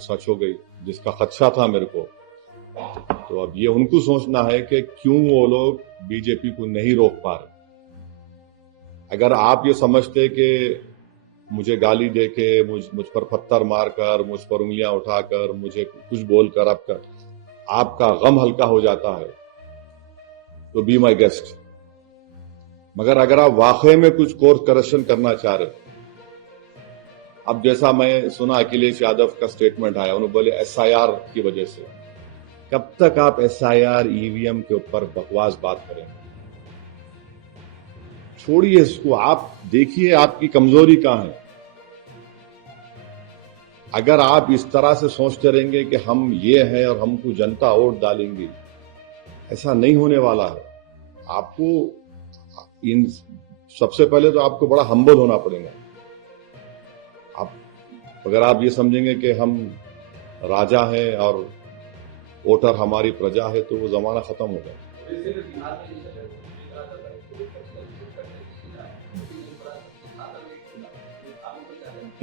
सच हो गई, जिसका खदशा था मेरे को। तो अब ये उनको सोचना है कि क्यों वो लोग बीजेपी को नहीं रोक पा रहे। अगर आप ये समझते कि मुझे गाली देके, मुझ पर पत्थर मारकर, मुझ पर उंगलियां उठाकर, मुझे कुछ बोलकर आपका गम हल्का हो जाता है, तो बी माई गेस्ट। मगर अगर आप वाकई में कुछ कोर्स करेक्शन करना चाह रहे हो, अब जैसा मैं सुना अखिलेश यादव का स्टेटमेंट आया, उन्होंने बोले एसआईआर की वजह से। कब तक आप एसआईआर ईवीएम के ऊपर बकवास बात करेंगे? छोड़िए इसको, आप देखिए आपकी कमजोरी कहां है। अगर आप इस तरह से सोचते रहेंगे कि हम ये हैं और हमको जनता वोट डालेंगे, ऐसा नहीं होने वाला है। आपको सबसे पहले तो आपको बड़ा हम्बल होना पड़ेगा। अगर आप ये समझेंगे कि हम राजा हैं और वोटर हमारी प्रजा है, तो वो जमाना खत्म हो गया।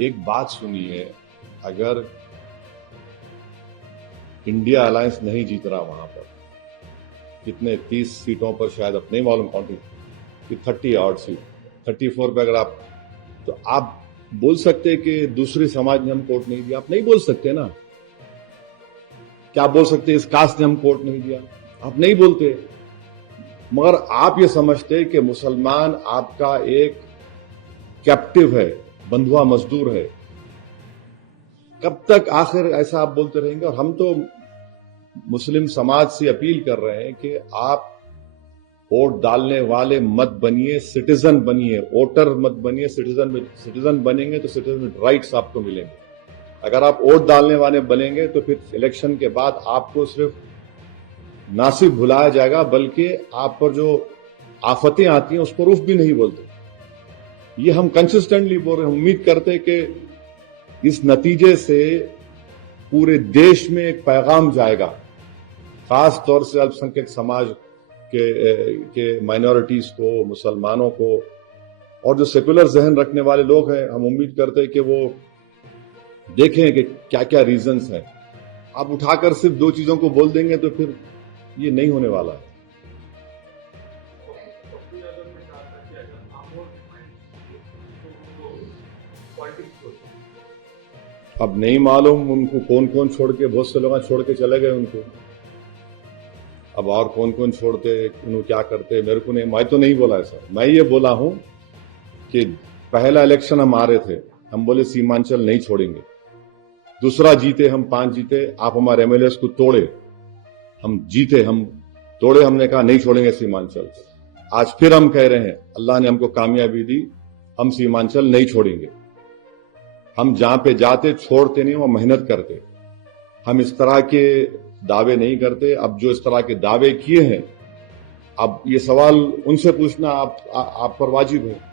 एक बात सुनिए, अगर इंडिया अलायंस नहीं जीत रहा वहां पर, कितने 30 सीटों पर शायद, अब नहीं मालूम काउंटिंग कि 30 ऑड सीट, 34 पे, अगर आप बोल सकते कि दूसरे समाज ने हम वोट नहीं दिया? आप नहीं बोल सकते ना। क्या आप बोल सकते इस कास्ट ने हम वोट नहीं दिया? आप नहीं बोलते। मगर आप ये समझते कि मुसलमान आपका एक कैप्टिव है, बंधुआ मजदूर है। कब तक आखिर ऐसा आप बोलते रहेंगे? और हम तो मुस्लिम समाज से अपील कर रहे हैं कि आप वोट डालने वाले मत बनिए, सिटीजन बनिए। वोटर मत बनिए, सिटीजन बनेंगे तो सिटीजन राइट्स आपको मिलेंगे। अगर आप वोट डालने वाले बनेंगे तो फिर इलेक्शन के बाद आपको सिर्फ ना सिर्फ भुलाया जाएगा, बल्कि आप पर जो आफतें आती हैं उस पर उफ भी नहीं बोलते। ये हम कंसिस्टेंटली बोल रहे हैं। उम्मीद करते हैं कि इस नतीजे से पूरे देश में एक पैगाम जाएगा, खास तौर से अल्पसंख्यक समाज के माइनॉरिटीज को, मुसलमानों को, और जो सेकुलर जहन रखने वाले लोग हैं। हम उम्मीद करते हैं कि वो देखें कि क्या क्या रीजंस हैं। आप उठाकर सिर्फ 2 चीजों को बोल देंगे तो फिर ये नहीं होने वाला है। अब नहीं मालूम उनको कौन कौन छोड़ के, बहुत से लोग छोड़ के चले गए उनको। अब और कौन कौन छोड़ते, उन्होंने क्या करते, मेरे को नहीं, मैं तो नहीं बोला ऐसा। मैं ये बोला हूं कि पहला इलेक्शन हम आ रहे थे, हम बोले सीमांचल नहीं छोड़ेंगे। दूसरा जीते, हम 5 जीते, आप हमारे एमएलए को तोड़े, हम जीते, हम तोड़े, हमने कहा नहीं छोड़ेंगे सीमांचल। आज फिर हम कह रहे हैं, अल्लाह ने हमको कामयाबी दी, हम सीमांचल नहीं छोड़ेंगे। हम जहां पे जाते छोड़ते नहीं, वहां मेहनत करते। हम इस तरह के दावे नहीं करते। अब जो इस तरह के दावे किए हैं, अब ये सवाल उनसे पूछना आप पर वाजिब है।